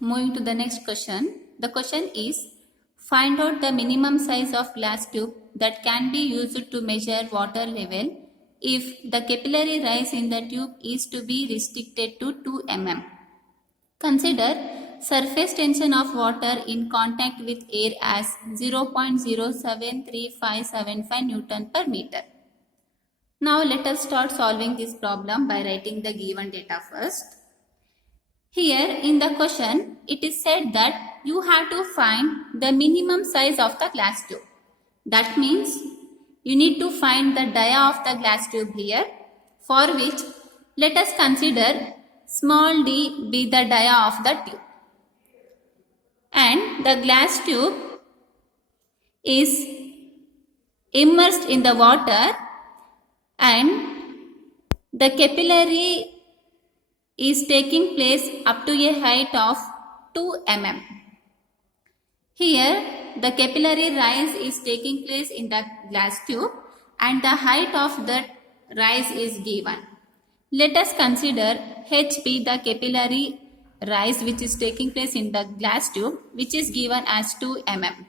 Moving to the next question. The question is, find out the minimum size of glass tube that can be used to measure water level if the capillary rise in the tube is to be restricted to 2 mm. Consider surface tension of water in contact with air as 0.073575 Newton per meter. Now let us start solving this problem by writing the given data first. Here in the question, it is said that you have to find the minimum size of the glass tube. That means you need to find the dia of the glass tube here, for which let us consider small d be the dia of the tube. And the glass tube is immersed in the water and the capillary is taking place up to a height of 2 mm. Here the capillary rise is taking place in the glass tube and the height of that rise is given. Let us consider h be the capillary rise which is taking place in the glass tube, which is given as 2 mm.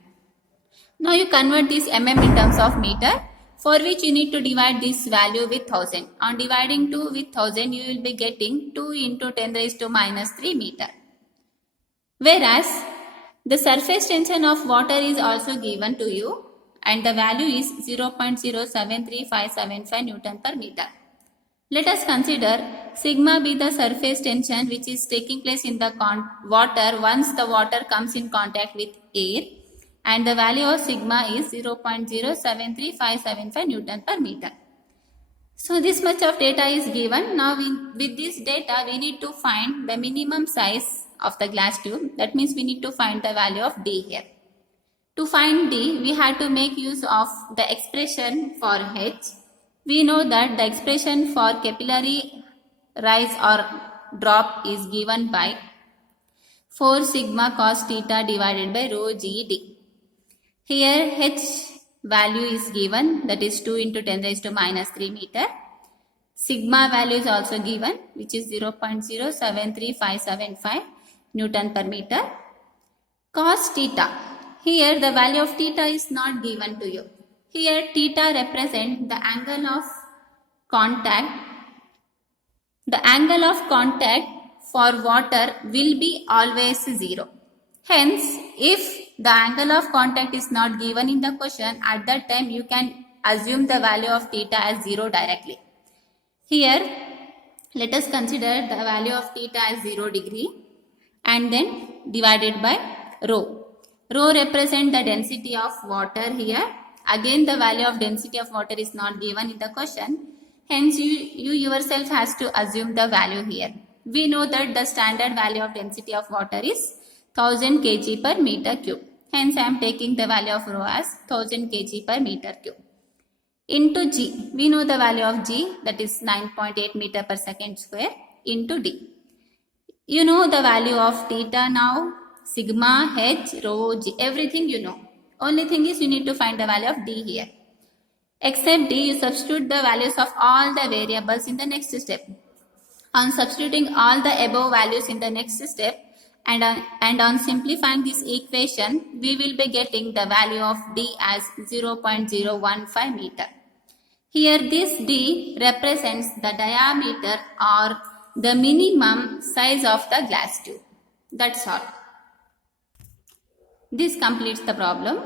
Now you convert this mm in terms of meter, for which you need to divide this value with 1000. On dividing 2 with 1000, you will be getting 2 into 10 raised to minus 3 meter. Whereas the surface tension of water is also given to you and the value is 0.073575 Newton per meter. Let us consider sigma be the surface tension which is taking place in the water once the water comes in contact with air, and the value of sigma is 0.073575 Newton per meter. So this much of data is given. Now with this data we need to find the minimum size of the glass tube. That means we need to find the value of d here. To find d, we have to make use of the expression for h. We know that the expression for capillary rise or drop is given by 4 sigma cos theta divided by rho g d. Here h value is given, that is 2 into 10 raised to minus 3 meter. Sigma value is also given, which is 0.073575 Newton per meter. Cos theta, here the value of theta is not given to you. Here theta represents the angle of contact. The angle of contact for water will be always 0. Hence, if the angle of contact is not given in the question, at that time you can assume the value of theta as 0 directly. Here, let us consider the value of theta as 0 degree and then divided by rho. Rho represents the density of water here. Again, the value of density of water is not given in the question. Hence, you yourself has to assume the value here. We know that the standard value of density of water is 1000 kg per meter cube. Hence, I am taking the value of rho as 1000 kg per meter cube. Into g, we know the value of g, that is 9.8 meter per second square, into d. You know the value of theta now, sigma, h, rho, g, everything you know. Only thing is you need to find the value of d here. Except d, you substitute the values of all the variables in the next step. On substituting all the above values in the next step, and on simplifying this equation, we will be getting the value of d as 0.015 meter. Here this d represents the diameter or the minimum size of the glass tube. That's all. This completes the problem.